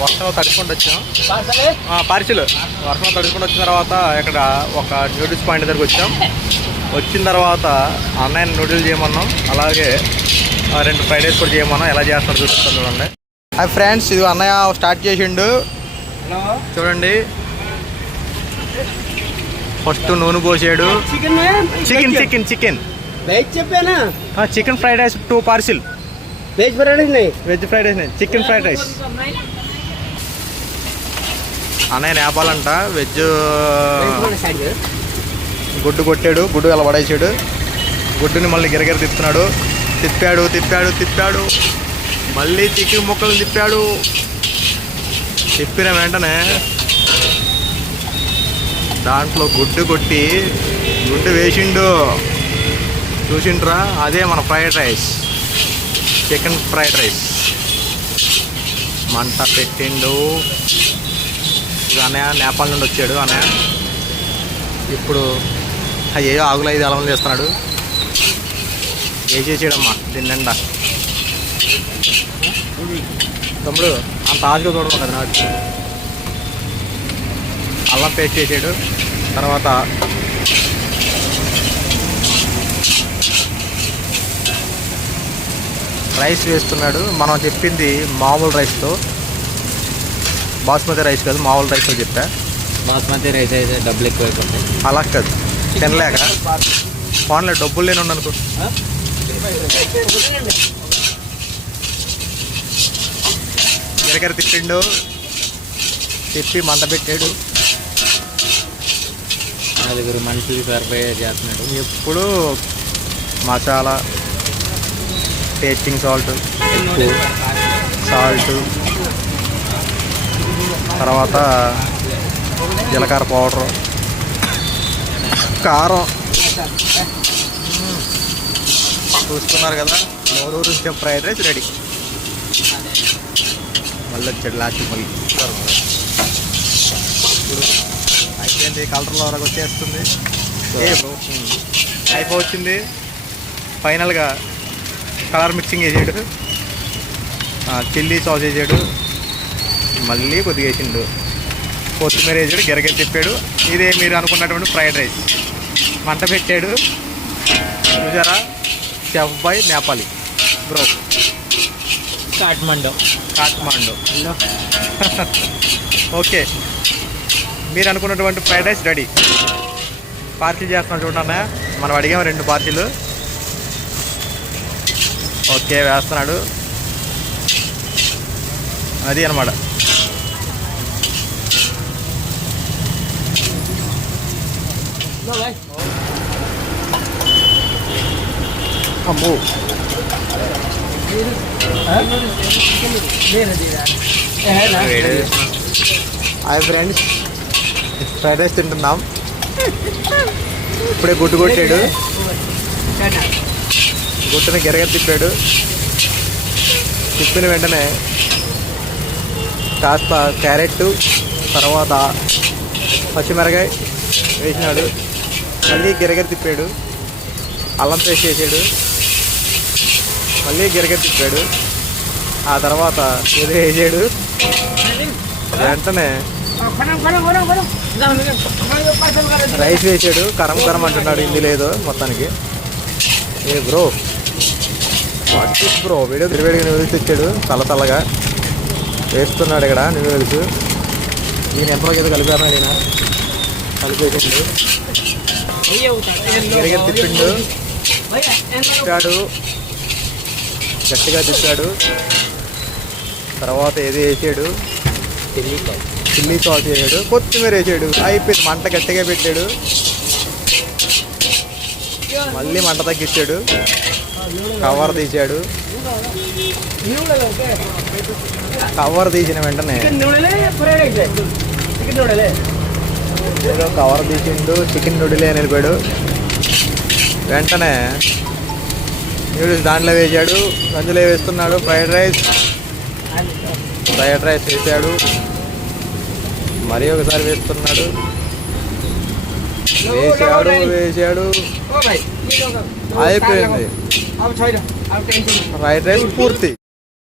వర్షంలో తడుచుకుంటూ వచ్చాం. పార్సిల్ వర్షంలో తడుచుకుంటూ వచ్చిన తర్వాత ఇక్కడ ఒక నూడిల్స్ పాయింట్ దగ్గరికి వచ్చాం. వచ్చిన తర్వాత అన్నయ్య నూడిల్స్ చేయమన్నాం. అలాగే ఆ, రెండు ఫ్రైడ్ రైస్ కూడా చేయమన్నాం. ఎలా చేస్తారో చూపిస్తాను చూడండి. హాయ్ ఫ్రెండ్స్ ఇది అన్నయ్య స్టార్ట్ చేసిండు. చూడండి. ఫస్ట్ నూనె పోసాడు. Chicken chicken chicken chicken veg చెప్పానా? Chicken fried rice two parcel veg పరాడేస్ नहीं veg fried rice chicken fried rice అన్నయ్య నేపాలంట. వెజ్ గుడ్డు కొట్టాడు. గుడ్డు అలా పడేసాడు. గుడ్డుని మళ్ళీ గిరగిర తిప్పుతున్నాడు. తిప్పాడు తిప్పాడు తిప్పాడు. మళ్ళీ చికెన్ ముక్కలు తిప్పాడు. తిప్పిన వెంటనే దాంట్లో గుడ్డు కొట్టి గుడ్డు వేసిండు. చూసిండ్రా? అదే మన fried rice. Chicken fried rice. మంట పెట్టిండు. ఇది అన్నయ్య నేపాల్ నుండి వచ్చాడు అన్నయ్య. ఇప్పుడు అయ్యో ఆగులు ఐదు అలవలు చేస్తున్నాడు. ఏ చేసాడమ్మా దీని నిండా? తమ్ముడు అంత ఆశగా చూడడం కదా నాటు అల్లం పేస్ట్ చేసాడు. తర్వాత రైస్ వేస్తున్నాడు. మనం చెప్పింది మామూలు రైస్తో. బాస్మతి రైస్ కాదు మామూలు రైస్తో చెప్పా. బాస్మతి రైస్ అయితే డబ్బులు ఎక్కువ అయిపోతాయి అలా కాదు తినలేక. ఫోన్లో డబ్బులు లేని అనుకో. గిరగిర తిప్పిండు తిప్పి మంట పెట్టాడు. నలుగురు మనుషులు సరిపోయే చేస్తున్నాడు. ఎప్పుడు మసాలా టేస్టింగ్ సాల్ట్ సాల్ట్ తర్వాత జీలకర్ర పౌడరు కారం. చూస్తున్నారు కదా నోరు నుంచి ఫ్రైడ్ రైస్ రెడీ. మళ్ళీ వచ్చాడు లాస్ట్ మళ్ళీ. ఇప్పుడు అయిపోయింది కలర్లో వరకు వచ్చేస్తుంది. అయిపోవచ్చింది. ఫైనల్గా కలర్ మిక్సింగ్ వేసాడు చిల్లీ సాస్ వేసాడు మళ్ళీ కొద్దిగా వేసిండు. కొత్తిమీర వేసాడు గిరగ తిప్పాడు. ఇదే మీరు అనుకున్నటువంటి ఫ్రైడ్ రైస్. మంట పెట్టాడు. చూసారా? Chef boy Nepali. Bro. Kathmandu Kathmandu okay. మీరు అనుకున్నటువంటి ఫ్రైడ్ రైస్ రెడీ. పార్సిల్ చేస్తున్నాం చూడన్నా మనం అడిగాము రెండు పార్సిల్. ఓకే వేస్తున్నాడు. అది అనమాట అమ్మో. Hi friends. ఫ్రైడ్ రైస్ తింటున్నాం. ఇప్పుడే గుడ్డు కొట్టాడు. గుడ్డుని గెరగ తిప్పాడు. తిప్పిన వెంటనే కాస్త క్యారెట్ తర్వాత పచ్చిమిరకాయ వేసినాడు. మళ్ళీ గిరగర తిప్పాడు. అల్లం పేస్ట్ వేసాడు. మళ్ళీ గిరగర తిప్పాడు. ఆ తర్వాత ఏదో వేసాడు. వెంటనే రైస్ వేసాడు. కరం కరం అంటున్నాడు హిందీ లేదు మొత్తానికి. Hey bro what bro? Video తిరిగి నూడిల్స్ తెచ్చాడు తల తలగా వేస్తున్నాడు ఇక్కడ నూడిల్స్ ఈయన ఎప్పుడో ఏదో కలిపారు ఈయన? కలిపేసిండు. తిప్పిండు. తిప్పాడు. గట్టిగా తిప్పాడు. తర్వాత ఏది వేసాడు? చిల్లీ సాస్ వేసాడు. కొత్తిమీర వేసాడు. అయిపోయింది. మంట గట్టిగా పెట్టాడు. మళ్ళీ మంట తగ్గించాడు. కవర్ తీసాడు. కవర్ తీసిన వెంటనే. కవర్ తీసిండు చికెన్ నూడిలే అని వెళ్ళిపోయాడు వెంటనే నూడిల్స్ దాంట్లో వేసాడు అందులో వేస్తున్నాడు ఫ్రైడ్ రైస్. ఫ్రైడ్ రైస్ వేసాడు మరి ఒకసారి వేస్తున్నాడు. వేసాడు వేసాడు అయిపోయింది ఫ్రైడ్ రైస్ పూర్తి